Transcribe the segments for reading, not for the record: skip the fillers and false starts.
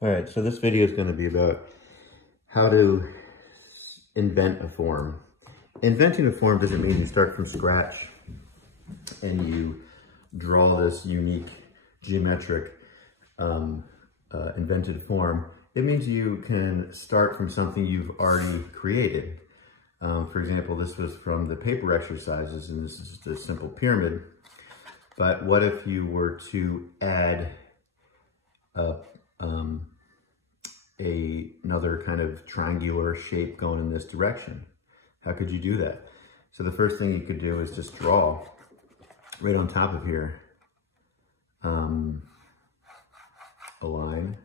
All right, so this video is going to be about how to invent a form. Inventing a form doesn't mean you start from scratch and you draw this unique geometric invented form. It means you can start from something you've already created. For example, this was from the paper exercises, and this is just a simple pyramid. But what if you were to add another kind of triangular shape going in this direction? How could you do that? So the first thing you could do is just draw right on top of here a line.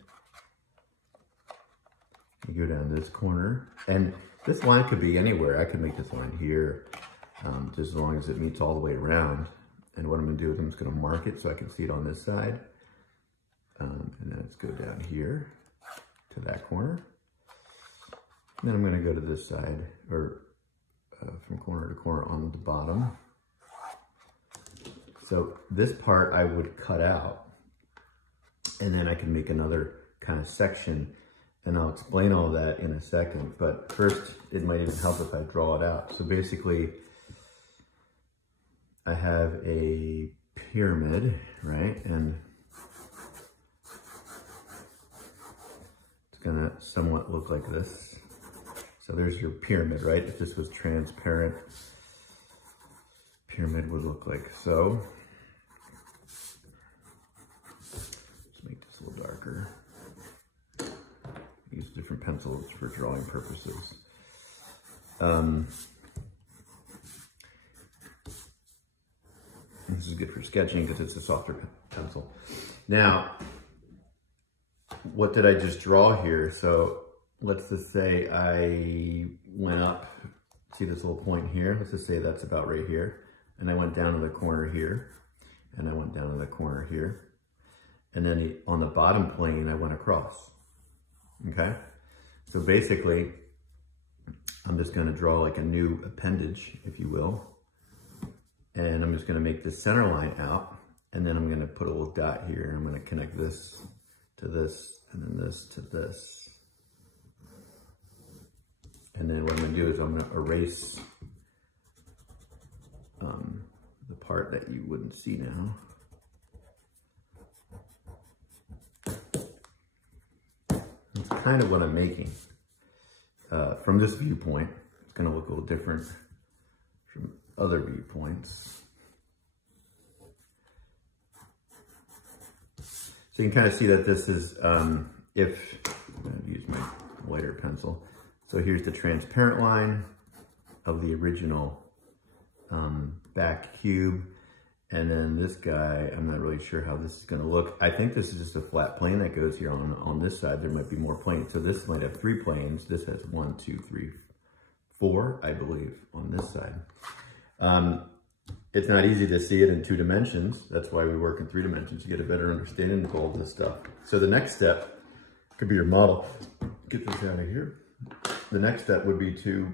You go down this corner, and this line could be anywhere. I could make this line here, just as long as it meets all the way around. And what I'm gonna do is I'm just gonna mark it so I can see it on this side. And then let's go down here to that corner. And then I'm gonna go to this side, or from corner to corner on the bottom. So this part I would cut out, and then I can make another kind of section, and I'll explain all that in a second. But first, it might even help if I draw it out. So basically, I have a pyramid, right? And it's gonna somewhat look like this. So there's your pyramid, right? If this was transparent, pyramid would look like so. Let's make this a little darker. Use different pencils for drawing purposes. This is good for sketching because it's a softer pencil. Now, what did I just draw here? So let's just say I went up, see this little point here? Let's just say that's about right here. And I went down to the corner here, and I went down to the corner here. And then on the bottom plane, I went across, okay? So basically, I'm just gonna draw like a new appendage, if you will. And I'm just gonna make the center line out, and then I'm gonna put a little dot here, and I'm gonna connect this to this, and then this to this. And then what I'm gonna do is I'm gonna erase the part that you wouldn't see now. That's kind of what I'm making. From this viewpoint, it's gonna look a little different from other viewpoints. So you can kind of see that this is, I'm gonna use my lighter pencil. So here's the transparent line of the original back cube. And then this guy, I'm not really sure how this is gonna look. I think this is just a flat plane that goes here on this side. There might be more planes. So this might have 3 planes. This has 1, 2, 3, 4, I believe, on this side. It's not easy to see it in 2 dimensions. That's why we work in 3 dimensions to get a better understanding of all of this stuff. So the next step could be your model. Get this out of here. The next step would be to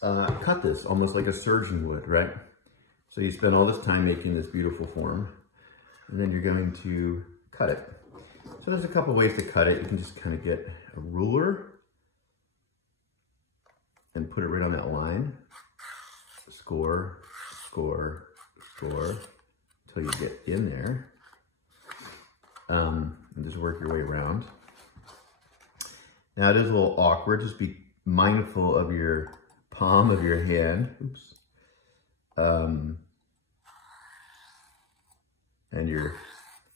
cut this almost like a surgeon would, right? So you spend all this time making this beautiful form, and then you're going to cut it. So there's a couple ways to cut it. You can just kind of get a ruler and put it right on that line. Score, score, score, until you get in there. And just work your way around. Now it is a little awkward. Just be mindful of your palm of your hand. Oops. And your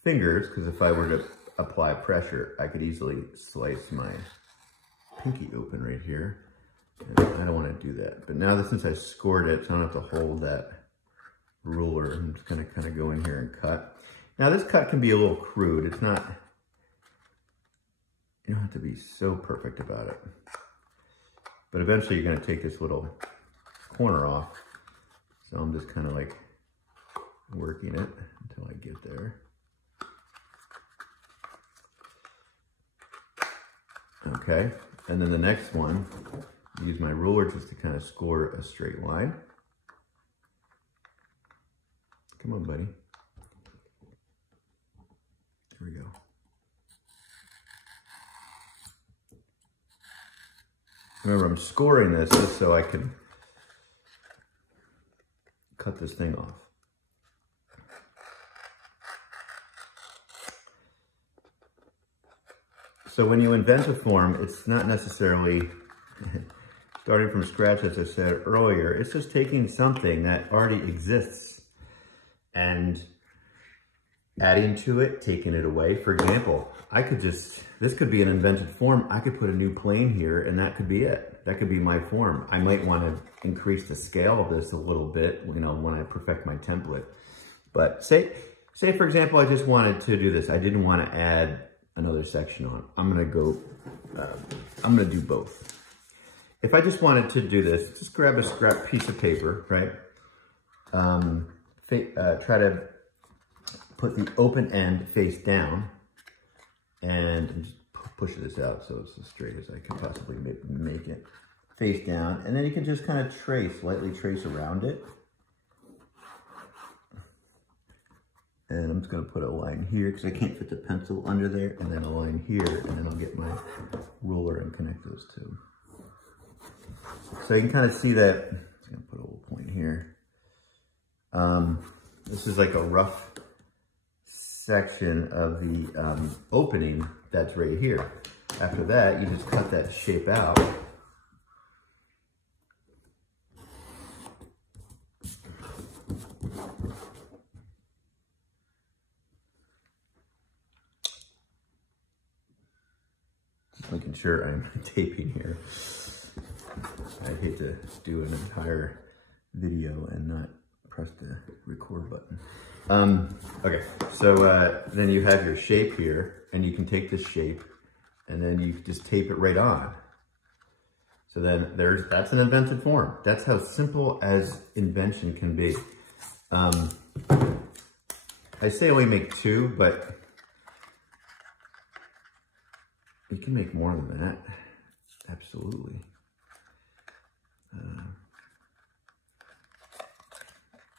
fingers, because if I were to apply pressure, I could easily slice my pinky open right here. And I don't want to do that. But now that since I scored it, so I don't have to hold that ruler, I'm just going to kind of go in here and cut. Now this cut can be a little crude. It's not, you don't have to be so perfect about it. But eventually you're going to take this little corner off. So I'm just kind of like working it until I get there. Okay, and then the next one, use my ruler just to kind of score a straight line. Come on, buddy. There we go. Remember, I'm scoring this just so I can cut this thing off. So when you invent a form, it's not necessarily starting from scratch, as I said earlier. It's just taking something that already exists and adding to it, taking it away. For example, this could be an invented form. I could put a new plane here and that could be it. That could be my form. I might want to increase the scale of this a little bit, you know, when I perfect my template. But say for example, I just wanted to do this. I didn't want to add another section on. I'm going to do both. If I just wanted to do this, just grab a scrap piece of paper, right? Try to put the open end face down and just push this out so it's as straight as I can possibly make it. Face down, and then you can just kind of lightly trace around it. And I'm just going to put a line here because I can't fit the pencil under there, and then a line here, and then I'll get my ruler and connect those two. So you can kind of see that. I'm going to put a little point here. This is like a rough section of the opening that's right here. After that, you just cut that shape out. Just making sure I'm taping here. I hate to do an entire video and not press the record button. Okay, so then you have your shape here, and you can take this shape and then you just tape it right on. So then that's an invented form. That's how simple as invention can be. I say only make two, but you can make more than that. Absolutely.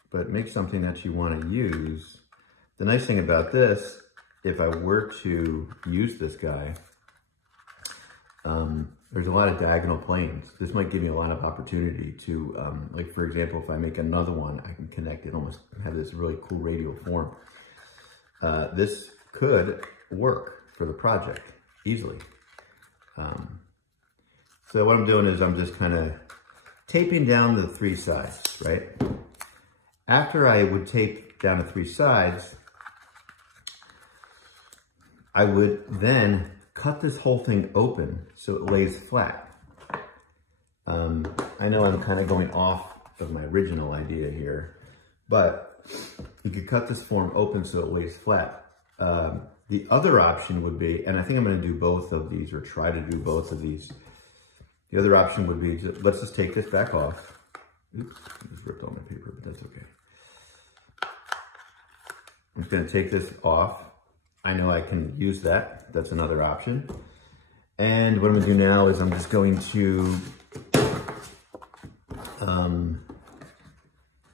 But make something that you want to use. The nice thing about this, if I were to use this guy, there's a lot of diagonal planes. This might give me a lot of opportunity to, like for example, if I make another one, I can connect it, almost have this really cool radial form. This could work for the project easily. So what I'm doing is I'm just kind of taping down the three sides, right? After I would tape down the three sides, I would then cut this whole thing open so it lays flat. I know I'm kind of going off of my original idea here, but you could cut this form open so it lays flat. The other option would be, and I think I'm going to do both of these, or try to do both of these. The other option would be, let's just take this back off. Oops, I just ripped all my paper, but that's okay. I'm just going to take this off. I know I can use that. That's another option. And what I'm going to do now is I'm just going to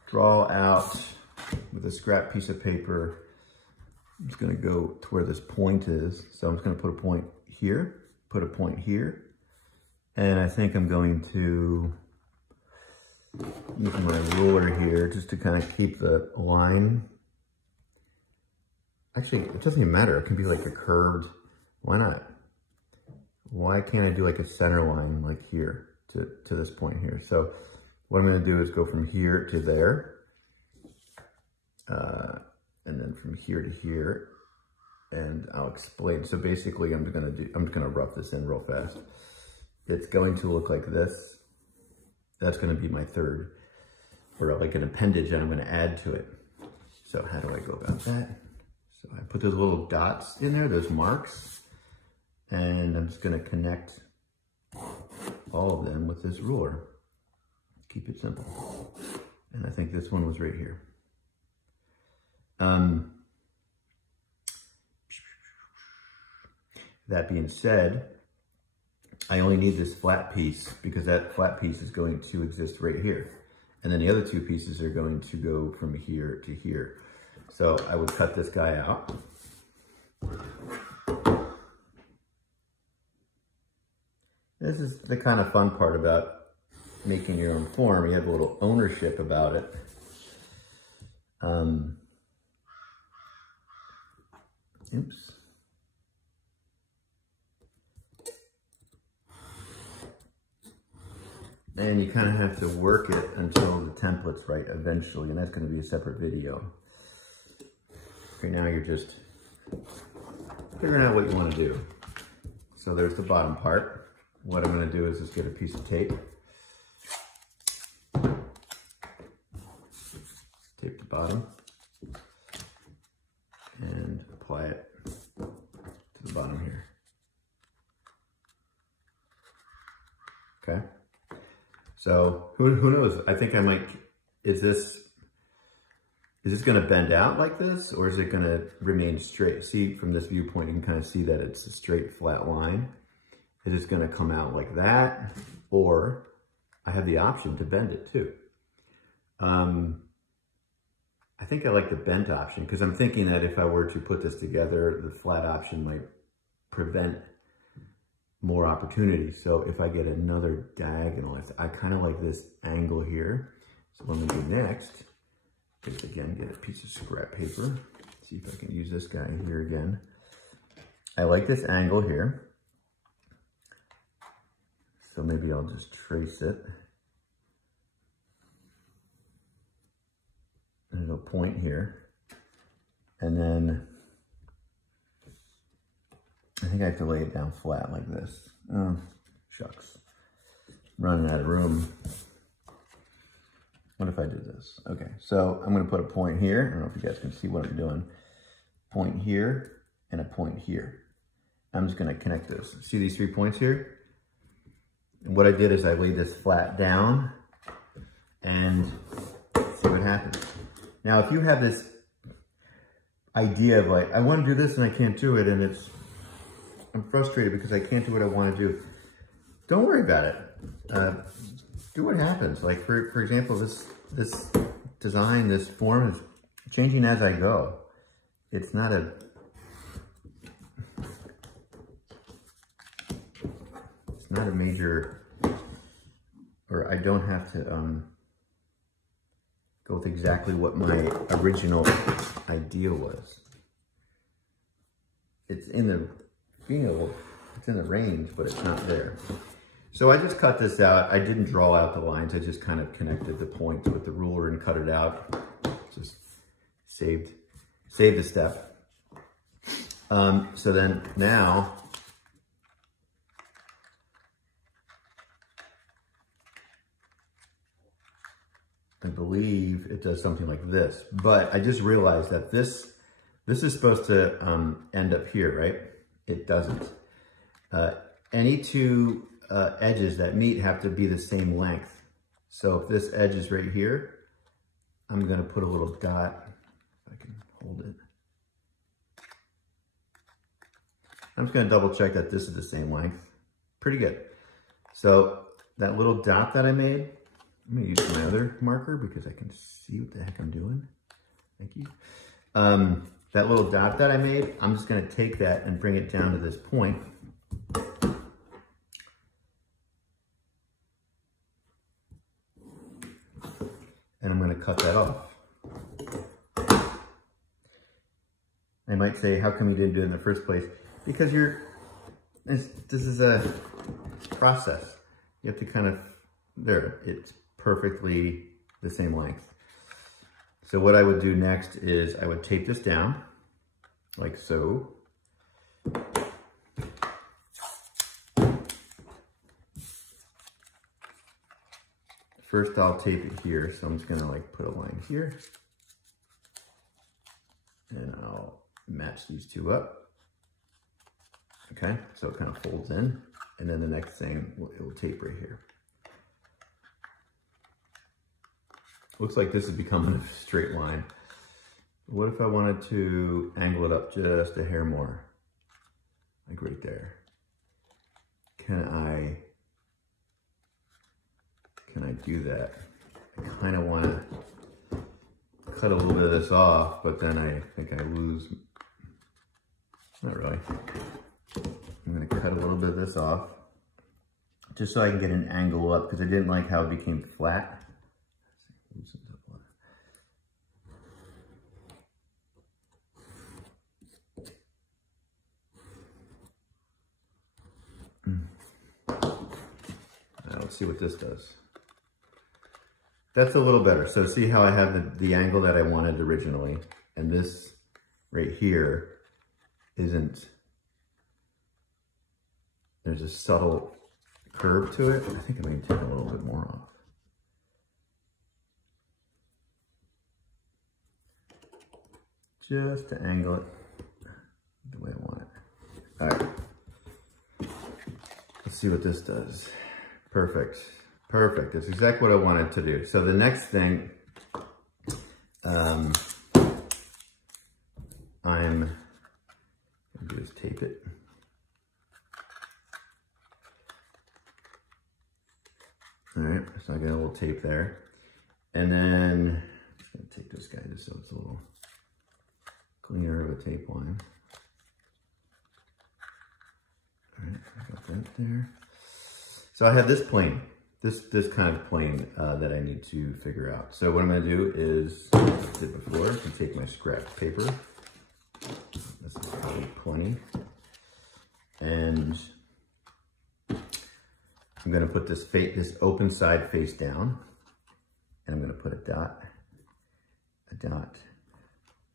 draw out with a scrap piece of paper. I'm just going to go to where this point is. So I'm just going to put a point here, put a point here. And I think I'm going to use my ruler here just to kind of keep the line. Actually, it doesn't even matter. It can be like a curved, why not? Why can't I do like a center line like here to this point here? So what I'm gonna do is go from here to there, and then from here to here, and I'll explain. So basically I'm just gonna rough this in real fast. It's going to look like this. That's gonna be my third, or like an appendage that I'm gonna add to it. So how do I go about that? So I put those little dots in there, those marks, and I'm just gonna connect all of them with this ruler. Keep it simple. And I think this one was right here. That being said, I only need this flat piece because that flat piece is going to exist right here. And then the other two pieces are going to go from here to here. So I would cut this guy out. This is the kind of fun part about making your own form. You have a little ownership about it. Oops. And you kind of have to work it until the template's right eventually, and that's going to be a separate video. Okay, now you're just figuring out what you want to do. So there's the bottom part. What I'm going to do is just get a piece of tape. Tape the bottom. And apply it to the bottom here. Okay. So who knows? I think I might, is this going to bend out like this, or is it going to remain straight? See, from this viewpoint, you can kind of see that it's a straight flat line. It is going to come out like that, or I have the option to bend it too. I think I like the bent option because I'm thinking that if I were to put this together, the flat option might prevent more opportunities. So if I get another diagonal, I kind of like this angle here. So what I'm gonna do next is again, get a piece of scrap paper. See if I can use this guy here again. I like this angle here. So maybe I'll just trace it. And it'll point here. And then I think I have to lay it down flat like this. Oh, shucks. Running out of room. What if I do this? Okay, so I'm gonna put a point here. I don't know if you guys can see what I'm doing. Point here and a point here. I'm just gonna connect those. See these 3 points here? And what I did is I laid this flat down and see what happens. Now, if you have this idea of like, I want to do this and I can't do it, and I'm frustrated because I can't do what I want to do, don't worry about it. Do what happens. Like for example, this design, this form is changing as I go. It's not a major, or I don't have to go with exactly what my original idea was. It's in the field, it's in the range, but it's not there. So I just cut this out. I didn't draw out the lines. I just kind of connected the points with the ruler and cut it out. Just saved the step. So then now, I believe it does something like this, but I just realized that this is supposed to end up here, right? It doesn't. Any two edges that meet have to be the same length. So if this edge is right here, I'm gonna put a little dot, if I can hold it. I'm just gonna double check that this is the same length. Pretty good. So that little dot that I made, I'm gonna use my other marker because I can see what the heck I'm doing. Thank you. That little dot that I made, I'm just gonna take that and bring it down to this point. And I'm gonna cut that off. I might say, how come you didn't do it in the first place? Because this is a process. You have to kind of, there, it's perfectly the same length. So what I would do next is I would tape this down, like so. First I'll tape it here, so I'm just gonna like put a line here. And I'll match these two up. Okay, so it kind of folds in. And then the next thing, it will tape right here. Looks like this is becoming a straight line. What if I wanted to angle it up just a hair more? Like right there. Can I do that? I kind of want to cut a little bit of this off, but then I think I lose. Not really. I'm going to cut a little bit of this off. just so I can get an angle up, because I didn't like how it became flat. Now let's see what this does. That's a little better. So see how I have the angle that I wanted originally, and this right here isn't, there's a subtle curve to it. I think I'm going to take a little bit more off. Just to angle it the way I want it. All right. Let's see what this does. Perfect. Perfect. That's exactly what I wanted to do. So the next thing I'm going to do is tape it. All right, so I got a little tape there. And then I'm just going to take this guy just so it's a little cleaner of a tape line. All right, I got that there. So I have this plane, this kind of plane that I need to figure out. So what I'm going to do is, as I did before, I can take my scrap paper. This is probably plenty. And I'm going to put this open side face down. And I'm going to put a dot,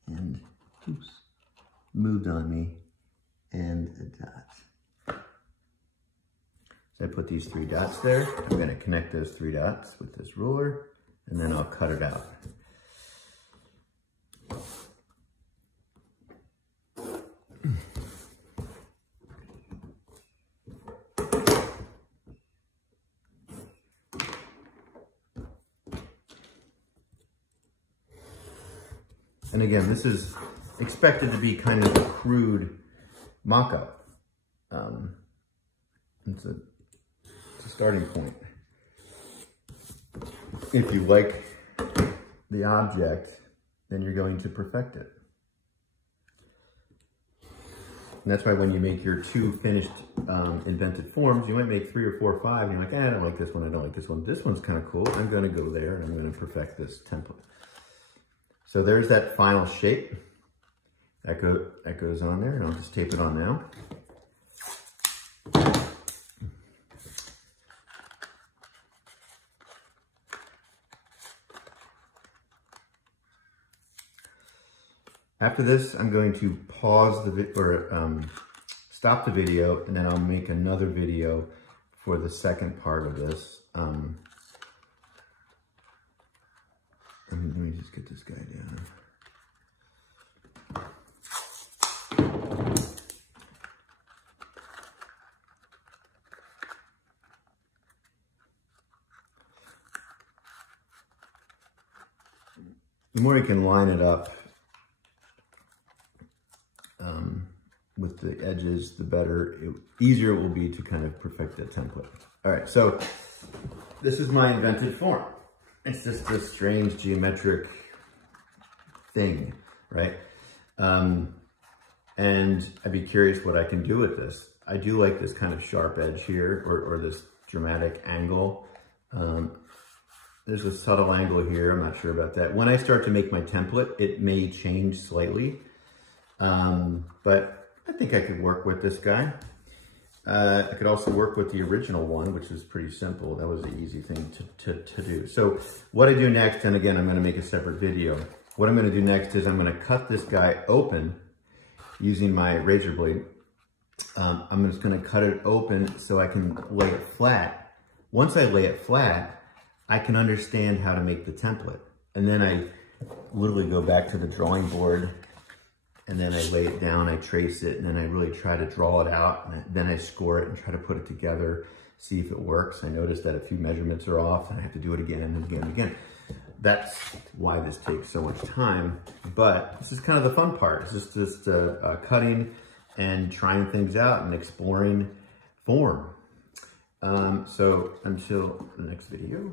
and oops, moved on me, and a dot. So I put these 3 dots there. I'm going to connect those 3 dots with this ruler, and then I'll cut it out. And again, this is expected to be kind of a crude mock-up. It's a starting point. If you like the object, then you're going to perfect it. And that's why when you make your 2 finished invented forms, you might make 3 or 4 or 5, and you're like, I don't like this one, I don't like this one. This one's kind of cool. I'm going to go there, and I'm going to perfect this template. So there's that final shape that goes on there, and I'll just tape it on now. After this, I'm going to pause stop the video, and then I'll make another video for the second part of this. Let me just get this guy down. The more you can line it up with the edges, the better, easier it will be to kind of perfect the template. All right, so this is my invented form. It's just this strange geometric thing, right? And I'd be curious what I can do with this. I do like this kind of sharp edge here, or this dramatic angle. There's a subtle angle here, I'm not sure about that. When I start to make my template, it may change slightly, but I think I could work with this guy. I could also work with the original one, which is pretty simple. That was the easy thing to do. So what I do next, and again, I'm going to make a separate video. What I'm going to do next is I'm going to cut this guy open using my razor blade. I'm just going to cut it open so I can lay it flat. Once I lay it flat, I can understand how to make the template. And then I literally go back to the drawing board, and then I lay it down, I trace it, and then I really try to draw it out, and then I score it and try to put it together, see if it works. I notice that a few measurements are off, and I have to do it again and again and again. That's why this takes so much time, but this is kind of the fun part. It's just cutting and trying things out and exploring form. So until the next video.